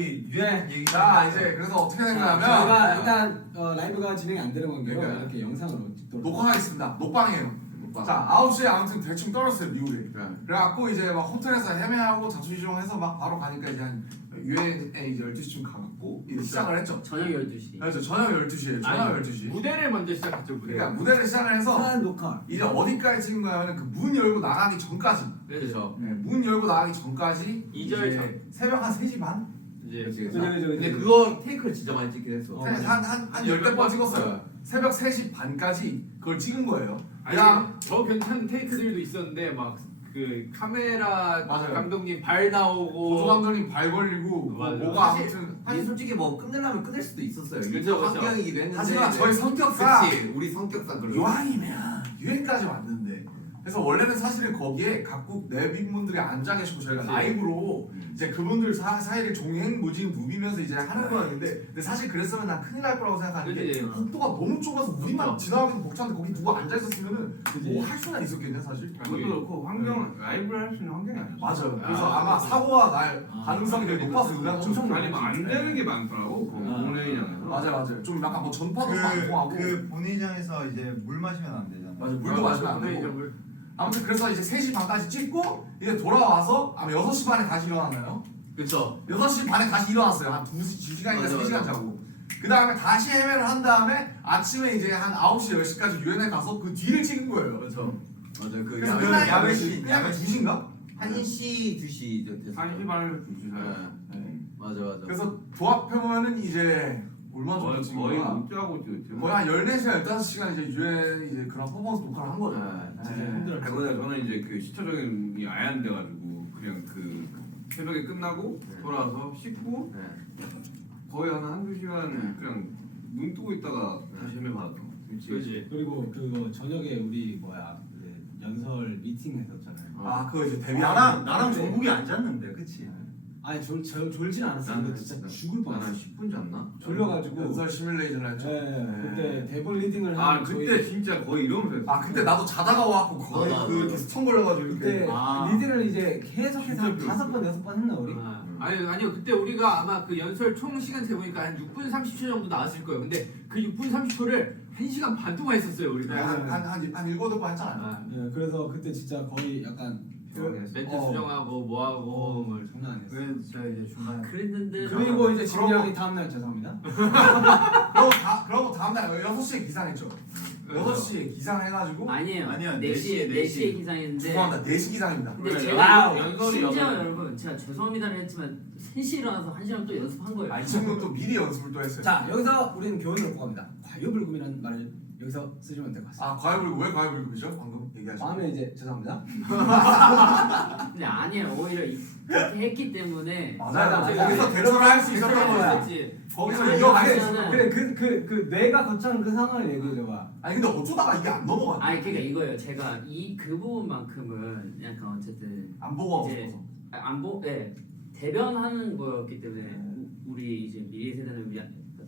유행 얘기. 자 이제 그래서 어떻게 된 거냐면 저희가 일단 라이브가 진행이 안 되는 관계로 그러니까. 이렇게 영상으로 찍도록 녹화하겠습니다. 녹방이에요. 자 9시에 아무튼 대충 떨었어요 미국에. 그래갖고 이제 막 호텔에서 헤매하고 자취시종해서 막 바로 가니까 이제 한 유엔에 이제 12시쯤 가갖고 이제 시작을 했죠. 저녁 12시. 그래서 저녁 12시에 저녁 12시. 무대를 먼저 시작했죠. 그러니까 무대를 시작을 해서 한 녹화 이제 어디까지 찍은 거냐면 그 문 열고 나가기 전까지. 그렇죠. 네, 문 열고 나가기 전까지 2절 이제 새벽 한 3시 반? 이제 근데 그거 테이크를 진짜 많이 찍긴 했어. 한 10대 번 찍었어요. 새벽 3시 반까지 그걸 찍은 거예요. 아니 더 괜찮은 테이크들도 있었는데 막 그 카메라 맞아요. 감독님 발 나오고 보조 감독님 발 걸리고 맞아요. 뭐가 사실- 아무튼 아니 솔직히 뭐 끝내려면 끝낼 수도 있었어요. 그쵸, 이게 그쵸. 환경이기도 했는데. 하지만 저희 성격상 그치, 우리 성격상 그런. 이왕이면 유엔까지 왔는데 그래서 원래는 사실은 거기에 각국 내빈분들이 앉아 계시고 저희가 그치. 라이브로 이제 그분들 사이를 종횡무진 누비면서 이제 하는 거였는데 근데 사실 그랬으면 난 큰일 날 거라고 생각하는 게 그치. 복도가 너무 좁아서 우리만 지나가기도 벅찬데 거기 누가 앉아 있었으면은 그치. 뭐 할 수나 있었겠냐 사실. 그것도 그렇고 환경 라이브를 할 수 있는 환경이 아니었어. 맞아요. 그래서 아마 사고가 날 가능성이 되게 높았어요. 엄청 아니 뭐안 되는 게 많더라고. 공레이장에서. 맞아요. 좀 약간 뭐 전파도 안 통하고. 그 본회의장에서 이제 물 마시면 안 되잖아. 맞아 물도 마시면 안 되고. 물. 아무튼 그래서 이제 3시 반까지 찍고 이제 돌아와서 아마 6시 반에 다시 일어났나요? 그쵸. 6시 반에 다시 일어났어요. 한 2시간인가 맞아, 3시간 맞아. 자고. 그 다음에 다시 헤매를 한 다음에 아침에 이제 한 9시, 10시까지 유엔에 가서 그 뒤를 찍은 거예요. 그렇죠. 맞아. 그 그래서 야외 끝나니까 야외 몇 씬, 시? 끝나니까 2시인가? 1시 2시 됐어. 1시 반에서 2시 사이. 네. 맞아. 그래서 조합해보면은 이제 얼마 정도 찍은 거의 거야? 문자하고 찍었지. 거의 한 14시간, 15시간 이제 유엔 이제 그런 퍼포먼스 녹화를 한 거죠. 힘들었죠. 그러다 저는 이제 그 시차적인 게 아예 안 돼가지고 그냥 그 새벽에 끝나고 돌아와서 씻고 거의 한 한두 시간 그냥 눈 뜨고 있다가 다시 헤매 받았던 거. 그렇지. 그리고 그거 저녁에 우리 이제 연설 미팅 했었잖아요. 아 그거 이제 데뷔하는 나랑 종국이 앉았는데, 그치? 아니 졸진 않았어요. 근데 진짜 죽을 나는 뻔했어. 10분 잤나? 졸려가지고 연설 시뮬레이션을 했죠. 그때 대본 리딩을 아 하는 그때 진짜 거의 이러면서 했어. 아 그때 나도 자다가 와갖고 거의 맞아, 그 맞아. 이렇게 스턴 걸려가지고 이렇게 그때 리딩을 이제 계속해서 한 진짜 5번 6번 했나 우리? 아니요 그때 우리가 아마 그 연설 총 시간 세보니까 한 6분 30초 정도 나왔을 거예요. 근데 그 6분 30초를 1시간 반 동안 했었어요 우리가. 한 일곱 번 했잖아요. 네, 그래서 그때 진짜 거의 약간 멘트 수정하고 뭐하고 뭘. 장난 아니었어. 왜 제가 이제 중간에 그랬는데 그리고 이제 지민이 그러고- 형이 다음날 죄송합니다. 그러고 다음날 6시에 기상했죠. 6시에 기상해가지고 아니에요. 아니요, 4시에 4시에 기상했는데. 죄송합니다. 4시 기상입니다. 근데 그래, 제가 연설이 심지어 여덟- 여러분 제가 죄송합니다를 했지만 3시에 일어나서 1시간 또 연습한 거예요. 이 친구는 또 미리 연습을 또 했어요. 자 여기서 우리는 교훈을 얻고 갑니다. 과유불급이라는 말을 여기서 쓰시면 될 것 같습니다. 아 과외불급 왜 과외불급이죠? 방금 얘기하신. 다음에 이제 죄송합니다. 근데 아니에요. 오히려 그렇게 했기 때문에. 맞아요. 맞아. 거기서 대처를 할 수 있었던 거야. 있었지. 거기서 이어갈 수 있었던 거야. 그래 그 뇌가 거쳐는 그 상황을 얘기해줘봐. 아니 근데 어쩌다가 이게 안 넘어가. 아니 그러니까 이거예요. 제가 그 부분만큼은 약간 어쨌든 안 보고 하고 이제 싶어서. 대변하는 거였기 때문에 우리 이제 미래 세대는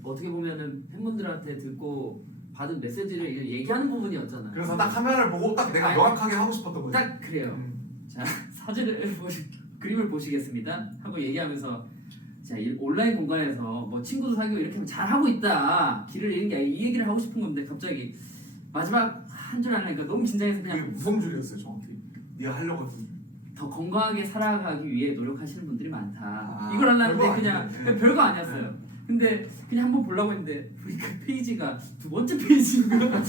어떻게 보면은 팬분들한테 듣고 받은 메시지를 얘기하는 부분이었잖아요. 그래서 딱 카메라를 보고 딱 내가 아니, 명확하게 하고 싶었던 거지. 딱 그래요. 자 사진을 그림을 보시겠습니다 하고 얘기하면서 자 온라인 공간에서 뭐 친구도 사귀고 이렇게 하면 잘하고 있다 길을 잃은 게 아니라 이 얘기를 하고 싶은 건데 갑자기 마지막 한 줄 하니까 너무 긴장해서 그게 그냥 무성줄이었어요 정확히. 네가 하려고 했던 줄. 더 건강하게 살아가기 위해 노력하시는 분들이 많다 아, 이걸 하려는데 별거 그냥 아니네. 별거 아니었어요. 근데 그냥 한번 보려고 했는데 우리 그 페이지가 2번째 페이지인 거야.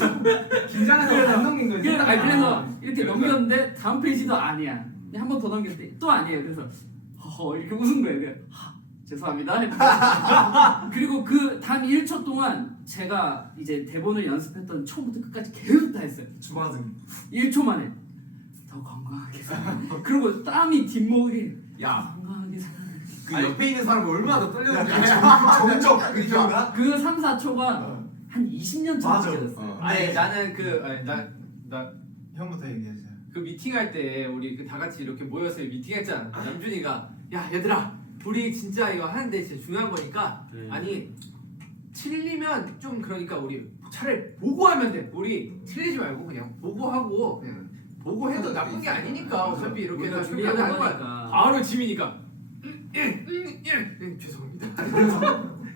긴장해서 안 넘긴 거지. 그래서 이렇게 넘겼는데 다음 페이지도 아니야. 한 번 더 넘겼을 때 또 아니에요. 그래서 이렇게 웃은 거예요. 그냥, 죄송합니다. 했는데 그리고 그 단 1초 동안 제가 이제 대본을 연습했던 처음부터 끝까지 계속 다 했어요. 주마등. 1초 만에 더 건강하게 살아. 그리고 땀이 뒷목이 야, 건강하게 살아. 그 옆에 있는 사람이 얼마나 더 떨렸는지. 정적 그 기억나? 그 3, 4초가 한 20년 전에 맞아. 느껴졌어요. 아니 나는 나 형부터 얘기하세요. 그 미팅할 때 우리 그 다 같이 이렇게 모여서 미팅했잖아. 남준이가 야 얘들아 우리 진짜 이거 하는데 진짜 중요한 거니까 아니 틀리면 좀 그러니까 우리 차라리 보고 하면 돼. 우리 틀리지 말고 그냥 보고 하고 그냥 보고 해도 나쁜 게 아니니까 어차피 이렇게 우리가 다 준비하는 준비하는 거야. 거니까. 바로 지민이가 죄송합니다.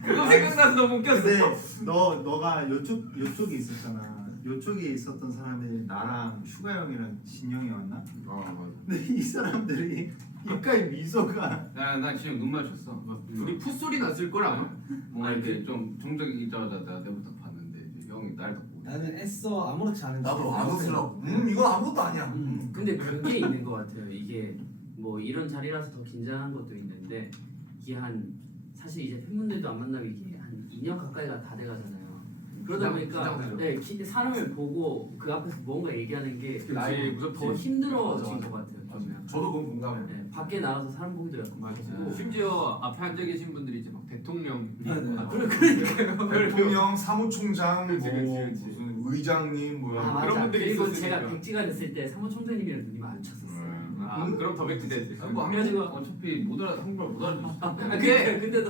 그거 생각나서 너무 웃겼어. 근데 너가 요쪽에 있었잖아. 요쪽에 있었던 사람이 나랑 슈가 형이랑 진영이 왔나? 맞아. 근데 이 사람들이 입가에 미소가 나 지금 눈 맞췄어. 우리 풋소리 났을 걸 아마. 뭔가 이렇게 좀 정적이 있자마자 내가 딱 봤는데 이제 형이 날 딱 보고. 나는 애써 아무렇지 않은 나도 안 웃으려고. 이건 아무것도 아니야. 근데 그게 있는 것 같아요. 이게 뭐 이런 자리라서 더 긴장한 것도 있는데 이게 사실 이제 팬분들도 안 만나고 이게 한 2년 가까이가 다 돼가잖아요. 그러다 보니까 사람을 보고 그 앞에서 뭔가 얘기하는 게 더 힘들어진 것 같아요. 좀. 저도 그건 공감해요. 네, 밖에 나가서 사람 보기도 약간 무섭고. 심지어 앞에 앉아 계신 분들이 이제 막 대통령, 대통령, 사무총장, 그치, 뭐 그치. 무슨 의장님 뭐 아, 그런 맞아. 분들이 그리고 있었으니까. 제가 백지가 됐을 때 사무총장님이랑 눈이 마주쳤었어요. 그럼 더 백지되지. 뭐 그래가지고- 어차피 한국말 못 알아듣어. 근데도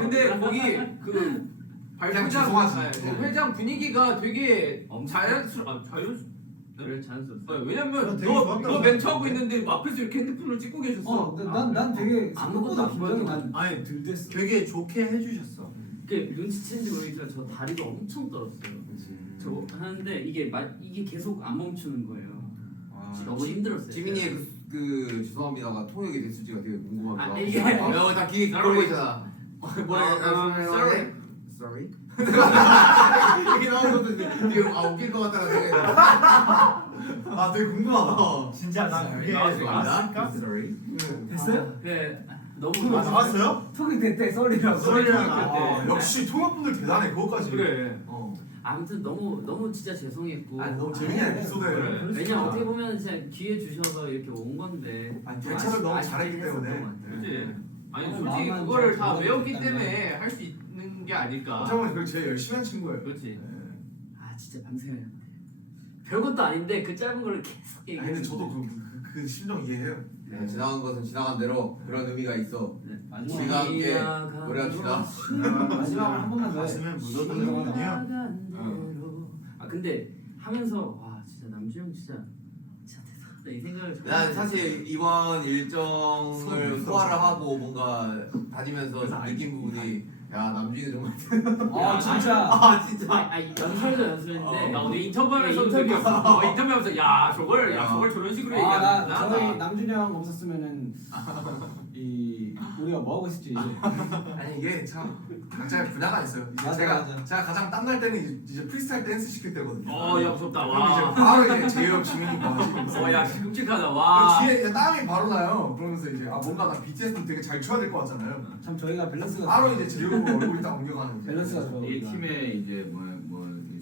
근데 거기 그 발표장 죄송하지. 회장 분위기가 되게 엄청- 자연스러웠어요. 그래 자연스러웠어. 왜냐면 되게 너 좋았다고 멘트하고 있는데 앞에서 이렇게 핸드폰을 찍고 계셨어. 난 되게 아무것도 안 긴장이 보여도 많이 들 됐어. 되게 좋게 해주셨어. 그 눈치챘는지 모르겠지만 저 다리가 엄청 떨었어요. 저 하는데 이게 계속 안 멈추는 거예요. 너무 힘들었어요. 지민이의 그 죄송합니다가 통역이 됐을지가 되게 궁금하기도 하고. 이게 다 귀에 걸고 있잖아. sorry. Sorry. 이게 나오는 것도 되게 웃길 것 같다는 생각이 들어. 아 되게 궁금하다. 진짜 난 그게 나왔을까? Sorry. 됐어요? 그래 너무 나왔어요? 톡이 됐대 썰이라고. 아, 역시 통역분들 대단해 그거까지. 그래. 아무튼 너무 진짜 죄송했고. 너무 재밌는 에피소드예요. 왜냐 어떻게 보면 진짜 기회 주셔서 이렇게 온 건데. 아니, 대처를 너무 잘했기 때문에. 그치? 아니 어, 솔직히 마음만 그거를 잘 다 외웠기 들어줬다면. 때문에 할 수 있는 게 아닐까. 어차피 그걸 제일 열심히 한 친구예요. 그렇지. 아 진짜 방송에 별것도 아닌데 그 짧은 거를 계속 아니 얘기해. 근데 저도 그 심정 이해해요. 지나간 것은 지나간 대로 그런 의미가 있어. 마지막 우리가 함께 노래합시다. 마지막 한 번만 더 해. 가슴에 묻어두는군요. 아 근데 하면서 와 진짜 남주형 진짜 대단하다 이 생각을 정말 난 사실 이번 일정을 소화를 하고 뭔가 다니면서 느낀 부분이 야 남준이 정말 아 진짜. 아 진짜 연설도 연설인데 나 오늘 인터뷰하면서 네, 느꼈어. 인터뷰하면서 야 저걸 저런 식으로 나 얘기하는구나. 저희 남준이 형 없었으면은 우리가 뭐 하고 있을지. 아니 이게 참 각자의 분야가 있어요. 이제 맞아, 제가 맞아. 가장 땀날 때는 이제 프리스타일 댄스 시킬 때거든요. 야 무섭다. 그럼 이제 와. 바로 이제 재혁 지민이 봐. 야 끔찍하다. 그 와. 뒤에 이제 땀이 바로 나요. 그러면서 이제 뭔가 나 BTS는 되게 잘 춰야 될 것 같잖아요. 참 저희가 밸런스가 바로 이제 재혁 얼굴이 딱 옮겨가는 거죠. 밸런스가 좋아. 이 팀의 이제 뭐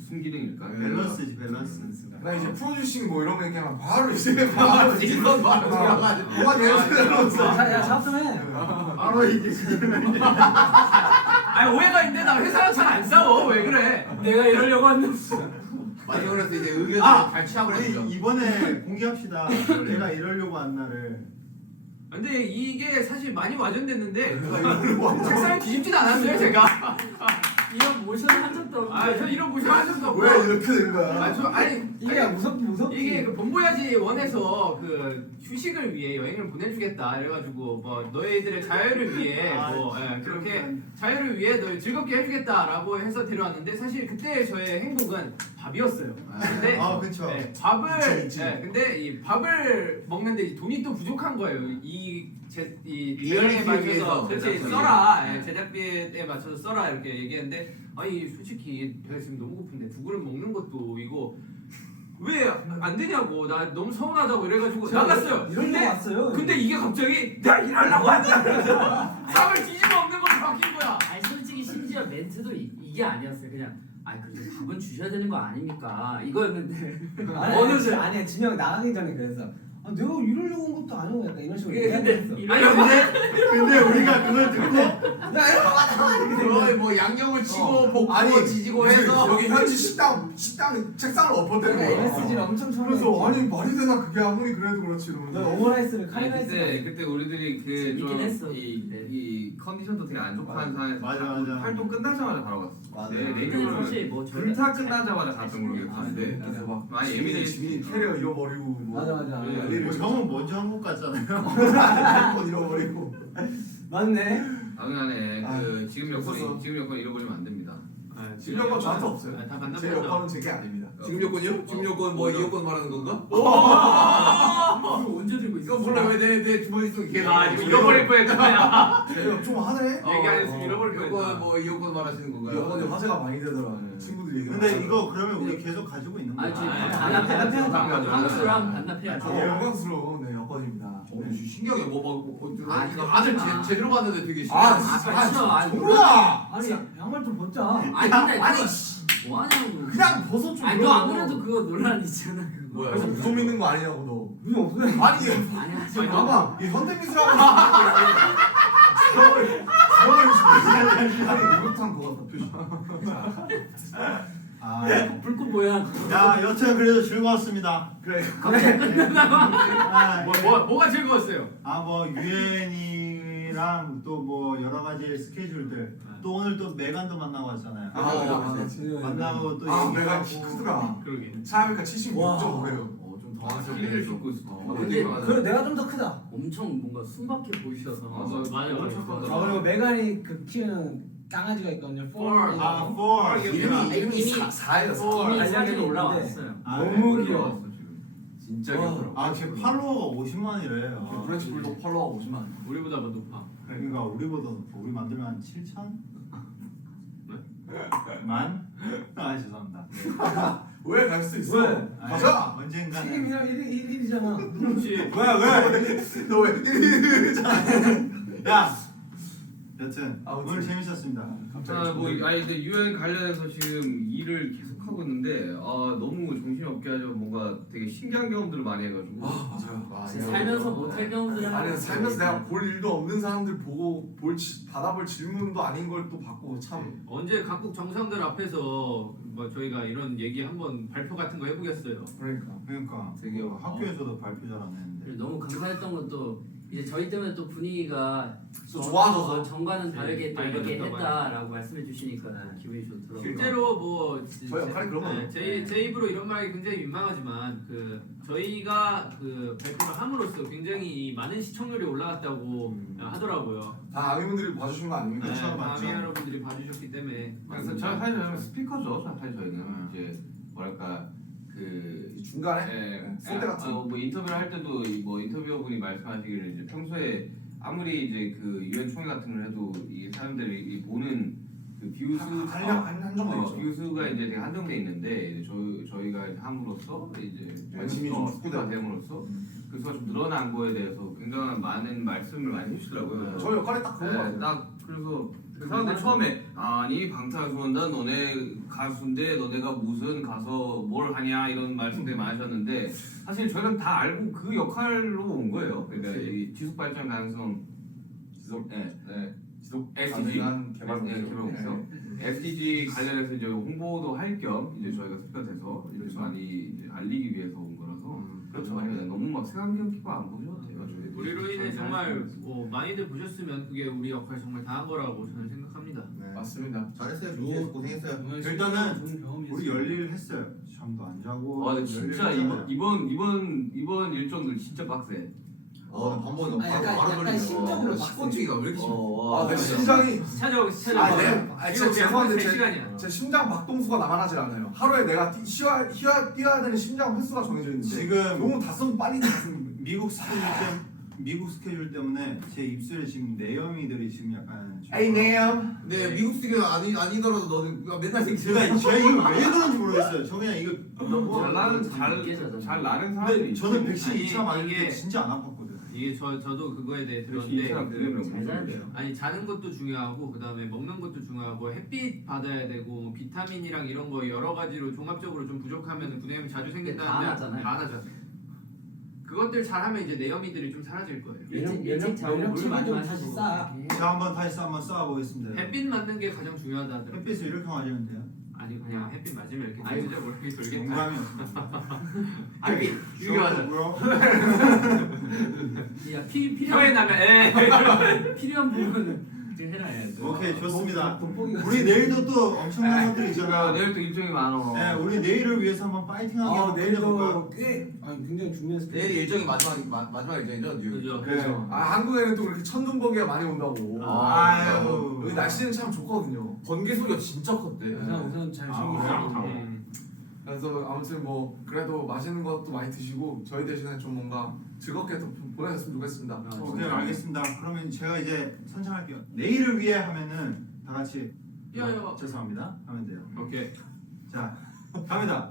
순기능일까? 밸런스지 밸런스. 나 이제 프로듀싱 뭐 이런 거 얘기하면 바로 이제 바로 이런 말을 들어가지고 뭐가 되면서 야 작업 좀 해. 바로 이게 아니 오해가 있는데 나 회사랑 잘 안 싸워. 왜 그래? 내가 이러려고 했는데 많이 그래서 이제 의견을 잘 취하고 우리 있죠. 이번에 공개합시다. 내가 이러려고 한 날을. 근데 이게 사실 많이 와전됐는데 내가 이러려고 한 책상을 뒤집진 않았어요 제가. 이런 모션을 한 적도 없는데 저 이런 모션 하셨어 왜 이렇게 된 거야? 이게 무섭지. 이게 그 본보야지 원에서 그 휴식을 위해 여행을 보내주겠다 이래가지고 뭐 너희들의 자유를 위해 그렇게 자유를 위해 널 즐겁게 해주겠다라고 해서 데려왔는데 사실 그때 저의 행복은 밥이었어요. 근데 그쵸. 네, 밥을 그치. 근데 이 밥을 먹는데 이 돈이 또 부족한 거예요. 이 리얼리티에 제작비에 비해서. 맞춰서 그렇지 제작비에. 써라. 네. 제작비에 맞춰서 써라 이렇게 얘기했는데 아니 솔직히 배가 지금 너무 고픈데 두 그릇 먹는 것도 이거 왜 안 되냐고 나 너무 서운하다고 이래가지고 나갔어요. 이런 거 왔어요. 근데 이게 갑자기 내가 일하려고 한다. 쌈을 뒤집어 엎는 걸로 바뀐 거야. 아니 솔직히 심지어 멘트도 이게 아니었어요. 그냥 그래도 밥은 주셔야 되는 거 아닙니까? 이거였는데 아니야 진영 나가기 전에 그래서 내가 이러려고 온 것도 아니고 약간 이런 식으로 얘기했어. 근데 우리가 그걸 듣고 그걸 뭐 양념을 치고 볶고 아니, 지지고 무슨 해서 여기 현지 식당 책상을 엎었대는 내가 거야. MSG를 엄청 처음에 그래서 아니 말이 되나 그게 아무리 그래도 그렇지 너 이러면서 오므라이스를 아니, 카레라이스 그때 우리들이 재밌긴 했어. 그이 컨디션도 되게 안 좋고 한 상황에서 맞아. 활동 끝나자마자 바로 갔어. 맞아. 내 근데 기억으로는 사실 뭐 불타 끝나자마자 갔던 걸로 기억하는데 그래서 막 많이 예민해. 지민이 캐리어 잃어버리고 뭐 맞아. 네, 형은 먼저 한국 갔잖아요. 핸드폰 잃어버리고 맞네. 당연하네. 그 지금 없었어. 여권 잃어버리면 안 됩니다. 지금 여권 저한테 없어요. 다 제 만나보죠. 여권은 제게 아닙니다. 지금 여권이요? 지금 여권 뭐 이 여권 말하는 건가? 이거 언제 들고 있어? 이거 몰라 왜내 주머니 속에 계속 아 이거 잃어버릴 뻔했다. 좀 하네. 얘기 안 했으면 잃어버릴 여권 뻔했다. 뭐이 여권 말하시는 건가요? 여권이 화제가 많이 되더라. 네. 친구들이 얘기. 근데 이거 그러면 우리 계속 가지고 있는 거야? 아니 지금 아, 반납해야지. 한수랑 반납해야지. 영광스러운 네, 여권입니다. 신기하게 아, 이거 아들 제대로 봤는데 되게 아, 신기하다. 진짜. 아니, 정우야. 아니 양말 좀 벗자. 아니 근데 아니, 뭐 하냐고. 그냥 벗어 좀. 아니 너 아무래도 그거 논란 있잖아. 그거. 뭐야? 그래서 무좀 있는 거 아니냐고 무슨 없어요. 너. 아니 이게 아니 하지 아니 마. 봐봐 이 현대미술하고 아니 목욕탕 그거 같다 표시. 아, 불꽃 모양. 야 여튼 그래도 즐거웠습니다. 그래. 아, 뭐가 즐거웠어요? 뭐 유엔이랑 또 뭐 여러 가지 스케줄들 또 오늘 또 메간도 만나고 왔잖아요. 만나고 또 내가 얘기하고 크더라. 그러게. 차이가 76.5래요. 좀 키를 당황스럽게 줍고 있어. 근데 그래 내가 좀 더 크다. 엄청 뭔가 순박해 보이셔서. 맞아. 아 그리고 메간이 그 키우는 강아지가 있거든요. 아, 4. 이름이 4예요. 달력에도 올라왔어요. 너무 귀여워. 진짜 귀엽더라고. 아, 걔 팔로워가 50만이래. 브랜치 불독 팔로워 50만. 우리보다 더 높아. 그러니까 우리보다 우리 만들면 한 7천? 만? 아 죄송합니다. 왜 갈 수 있어? 왜? 가자. 언젠가는 책임이랑 1일이잖아. 그렇지. 왜? 너왜 1위잖아. 야 여튼 아무튼. 오늘 재밌었습니다. 아니 근데 유엔 관련해서 지금 일을 계속 하고 있는데 너무 정신이 없게 하죠. 뭔가 되게 신기한 경험들을 많이 해가지고. 맞아요. 살면서 못할 경우들을 아니 살면서 내가 볼 일도 없는 사람들 보고 받아볼 질문도 아닌 걸 또 받고 참. 언제 각국 정상들 앞에서 뭐 저희가 이런 얘기 한번 발표 같은 거 해보겠어요. 그러니까. 되게 학교에서도 발표 잘 안 했는데 너무 감사했던 것도 이제 저희 때문에 또 분위기가 또 좋아져서. 전과는 다르게 또 네, 이렇게 많이 했다라고 말씀해 주시니까 기분이 좋더라고요. 실제로 뭐 저희 역할이 그런 거예요. 제 입으로 이런 말이 굉장히 민망하지만 그 저희가 그 발표를 함으로써 굉장히 많은 시청률이 올라갔다고 하더라고요. 다 아미분들이 봐주신 거 아닙니까? 그쵸, 맞죠. 마미 여러분들이 봐주셨기 때문에 그래서 사실 저희는 스피커죠. 사실 저희는 이제 뭐랄까 그 중간에 쏠때 같은. 뭐 인터뷰를 할 때도 뭐 인터뷰어분이 말씀하시기를 이제 평소에 아무리 이제 그 유엔 총회 같은 걸 해도 이 사람들이 이 보는 그 뷰수 한정돼 있죠. 뷰수가 이제 되게 한정돼 있는데 이제 저희가 이제 함으로써 이제 관심이 좀 스쿠가 됨으로써 그 수가 좀 늘어난 거에 대해서 굉장한 많은 말씀을 많이 해주시더라고요. 저 역할이 딱 그런 거 같아요. 딱 그래서 그 사람들 처음에 아니 방탄소년단 너네 가수인데 너네가 무슨 가서 뭘 하냐 이런 말씀들 많이 하셨는데 사실 저희는 다 알고 그 역할로 온 거예요. 그러니까 이 지속 발전 가능성 지속 SDG 개발 개발공사 SDG 관련해서 이제 홍보도 할 겸 이제 저희가 스피커돼서 이렇게 많이 이제 알리기 위해서 온 거라서 그렇죠. 너무 막 색안경 끼고 안 보셔도 돼요. 저희도. 우리로 인해 정말 뭐 많이들 보셨으면 그게 우리 역할 정말 다한 거라고 저는 생각합니다. 네. 맞습니다. 잘했어요. 준비해서 고생했어요. 일단은 좋은 경험이었어요. 우리 열일 했어요. 잠도 안 자고. 근데 진짜 이번 일정들 진짜 빡세. 밥 먹는 거 아, 약간 바로 걸리네. 심적으로 식곤증이가 왜 이렇게 심해? 아, 내 심장이 찾아오고 진짜 죄송한데 시간이야. 제 심장 박동수가 나만하지 않아요. 하루에 내가 뛰어야 되는 심장 횟수가 정해져 있는데 지금 너무 닷선 빨리 닿습니다. 미국 스케줄 때문에 제 입술에 지금 내염이들이 지금 약간 에이 네요. 네, 미국 스기는 아니더라도 너는 맨날 제가 이거 왜 그런지 모르겠어요. 저 그냥 이거 잘 나는 잘 나는 사람들이 근데 저는 백신 아니, 2차 맞을 때 이게- 진짜 안 아팠거든. 이게 저도 그거에 대해 이 사람 들었는데 들으면 잘 자야 돼요. 아니 자는 것도 중요하고 그다음에 먹는 것도 중요하고 햇빛 받아야 되고 비타민이랑 이런 거 여러 가지로 종합적으로 좀 부족하면 분해염이 자주 생긴다는데 다 나잖아요. 다 나잖아요. 그것들 잘하면 이제 내염이들이 좀 사라질 거예요. 일찍 자고 물 많이 마시고. 사실 싸. 자 한번 다시 한번 쌓아보겠습니다. 햇빛 맞는 게 가장 중요하다 하더라고요. 햇빛을 이렇게 맞으면 돼요. 아니 그냥 햇빛 맞으면 이렇게 아이고. 진짜 모르게 돌겠다. 농담이었습니다. 아니 이게 맞아. 야 필요한 혀에 나면 에 필요한 부분은 해라 해. 오케이 좋습니다. 돋보기가 우리 내일도 또 엄청난 것들이 아, 있잖아. 내일 또 일정이 많어. 네, 우리 내일을 위해서 한번 파이팅하게 한번 끝내볼까요? 내일도 꽤 굉장히 중요한 스케줄. 내일 일정이 마지막 일정이죠, 뉴욕. 그죠. 그래서 한국에는 또 그렇게 천둥번개가 많이 온다고. 아유. 여기 날씨는 참 좋거든요. 번개 소리가 진짜 컸대. 우선 잘 챙기고. 그래서 아무튼 뭐 그래도 맛있는 것도 많이 드시고 저희 대신에 좀 뭔가 즐겁게 또 보내셨으면 좋겠습니다. 오케이 알겠습니다. 그러면 제가 이제 선창할게요. 내일을 위해 하면은 다 같이 야야. 죄송합니다 하면 돼요. 오케이. 자 갑니다.